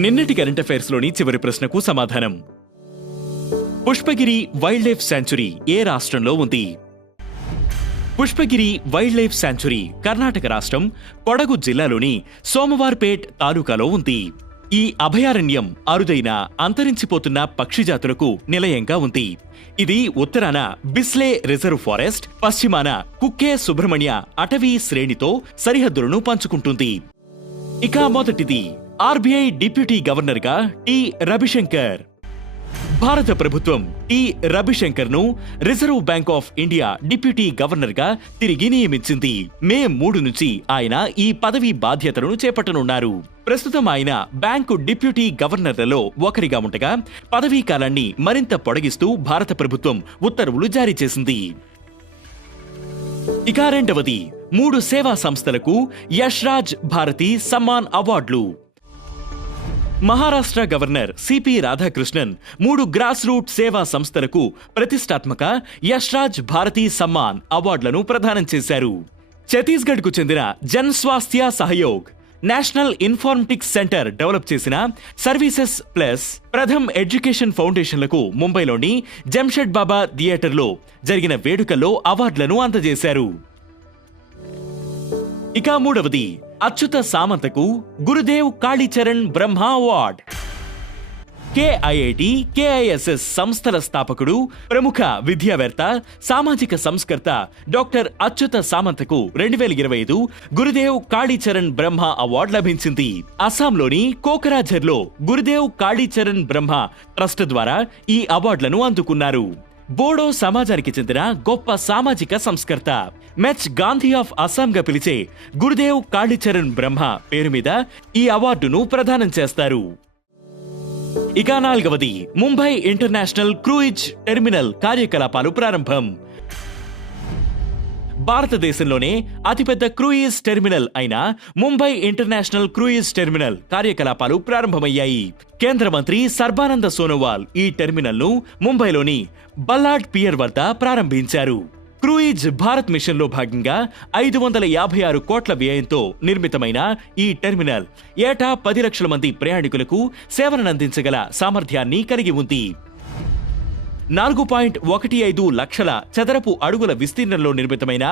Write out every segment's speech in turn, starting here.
నిన్నటి current affairs లోని చివరి ప్రశ్నకు సమాధానం. పుష్పగిరి వైల్డ్ లైఫ్ శాంచురీ ఏ రాష్ట్రంలో ఉంది? Pushpagiri wild life sanctuary Karnataka రాష్ట్రం కొడగు జిల్లాలోని సోమవార్పేట్ తాలూకాలో ఉంది. ఈ అభయారణ్యం అరుదైన అంతరించిపోతున్న పక్షి జాతులకు నిలయంగా ఉంది. ఇది ఉత్తరాన బిస్లే రిజర్వ్ ఫారెస్ట్, పశ్చిమాన కుక్కే సుబ్రహ్మణ్య అటవీ శ్రేణితో సరిహద్దులను పంచుకుంటుంది. ఇక మొదటిది, ఆర్బీఐ డిప్యూటీ గవర్నర్ గా టి రవిశంకర్. భారత ప్రభుత్వం టి రవిశంకర్ ను reserve bank of India deputy governor గా తిరిగి నియమించింది. మే 3 నుంచి ఆయన ఈ పదవి బాధ్యతలను చేపట్టనున్నారు. ప్రస్తుతం ఆయన బ్యాంకు డిప్యూటీ గవర్నర్లలో ఒకరిగా ఉండగా పదవీ కాలాన్ని మరింత పొడిగిస్తూ భారత ప్రభుత్వం ఉత్తర్వులు జారీ చేసింది. ఇక రెండవది, 3 సేవా సంస్థలకు యష్రాజ్ భారతి సమ్మాన్ అవార్డులు. Maharashtra governor CP Radhakrishnan 3 grass root సేవా సంస్థలకు ప్రతిష్టాత్మక యష్రాజ్ భారతి సమ్మాన్ అవార్డులను ప్రదానం చేశారు. ఛత్తీస్గఢ్ కు చెందిన జన్ స్వాస్థ్య సహయోగ్, నేషనల్ ఇన్ఫార్మటిక్స్ సెంటర్ డెవలప్ చేసిన సర్వీసెస్ ప్లస్, ప్రథమ్ ఎడ్యుకేషన్ ఫౌండేషన్లకు ముంబైలోని జంషెడ్ బాబా థియేటర్లో జరిగిన వేడుకల్లో అవార్డులను అందజేశారు. ఇక మూడవది, అచ్యుత సామంతకు గురుదేవ్ కాళీచరణ్ బ్రహ్మ అవార్డ్. కేఐఐటి, కేఐఎస్ఎస్ సంస్థల స్థాపకుడు, ప్రముఖ విద్యావేత్త, సామాజిక సంస్కర్త డాక్టర్ అచ్యుత సామంతకు 2025 గురుదేవ్ కాళీచరణ్ బ్రహ్మ అవార్డు లభించింది. అస్సాంలోని కోకరాఝర్లో గురుదేవ్ కాళీచరణ్ బ్రహ్మ ట్రస్ట్ ద్వారా ఈ అవార్డులను అందుకున్నారు. బోడో సమాజానికి చెందిన గొప్ప సామాజిక సంస్కర్త, మెచ్ గాంధీ ఆఫ్ అస్సాంగా పిలిచే గురుదేవ్ కాళీచరణ్ బ్రహ్మ పేరు మీద ఈ అవార్డును ప్రదానం చేస్తారు. ఇక నాలుగవది, ముంబై ఇంటర్నేషనల్ క్రూయిజ్ టెర్మినల్ కార్యకలాపాలు ప్రారంభం. భారతదేశంలోనే అతిపెద్ద క్రూయిజ్ టెర్మినల్ అయిన ముంబై ఇంటర్నేషనల్ క్రూయిజ్ టెర్మినల్ కార్యకలాపాలు ప్రారంభమయ్యాయి. కేంద్ర మంత్రి సర్బానంద సోనోవాల్ ఈ టెర్మినల్ ను ముంబైలోని బల్లాడ్ పియర్ వద్ద ప్రారంభించారు. క్రూయిజ్ భారత్ మిషన్ లో భాగంగా 556 కోట్ల వ్యయంతో నిర్మితమైన ఈ టెర్మినల్ ఏటా 10 లక్షల మంది ప్రయాణికులకు సేవలనందించగల సామర్థ్యాన్ని కలిగి ఉంది. 4.15 లక్షల చదరపు అడుగుల విస్తీర్ణంలో నిర్మితమైన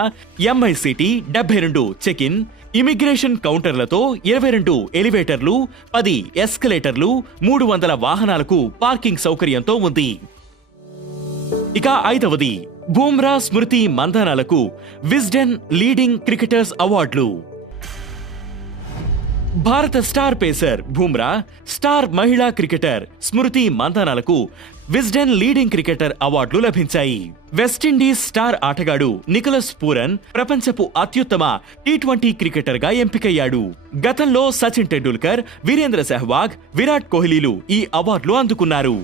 ఎంఐసిటి 72 చెక్ ఇన్, ఇమిగ్రేషన్ కౌంటర్లతో 22 ఎలివేటర్లు, 10 ఎస్కలేటర్లు, 300 వాహనాలకు పార్కింగ్ సౌకర్యంతో ఉంది. ఇక ఐదవది, బూమ్రా స్మృతి మంధానాలకు విజ్డెన్ లీడింగ్ క్రికెటర్స్ అవార్డులు. భారత స్టార్ పేసర్ బూమ్రా, స్టార్ మహిళా క్రికెటర్ స్మృతి మంధానాలకు విజ్డెన్ లీడింగ్ క్రికెటర్ అవార్డులు లభించాయి. వెస్టిండీస్ స్టార్ ఆటగాడు నికోలస్ పూరన్ ప్రపంచపు అత్యుత్తమ టీ20 క్రికెటర్ గా ఎంపికయ్యాడు. గతంలో సచిన్ టెండూల్కర్, వీరేంద్ర సెహ్వాగ్, విరాట్ కోహ్లీలు ఈ అవార్డులు అందుకున్నారు.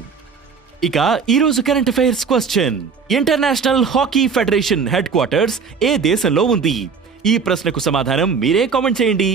ఇక ఈరోజు current affairs question, international hockey federation headquarters ఏ దేశంలో ఉంది? ఈ ప్రశ్నకు సమాధానం మీరే కామెంట్ చేయండి.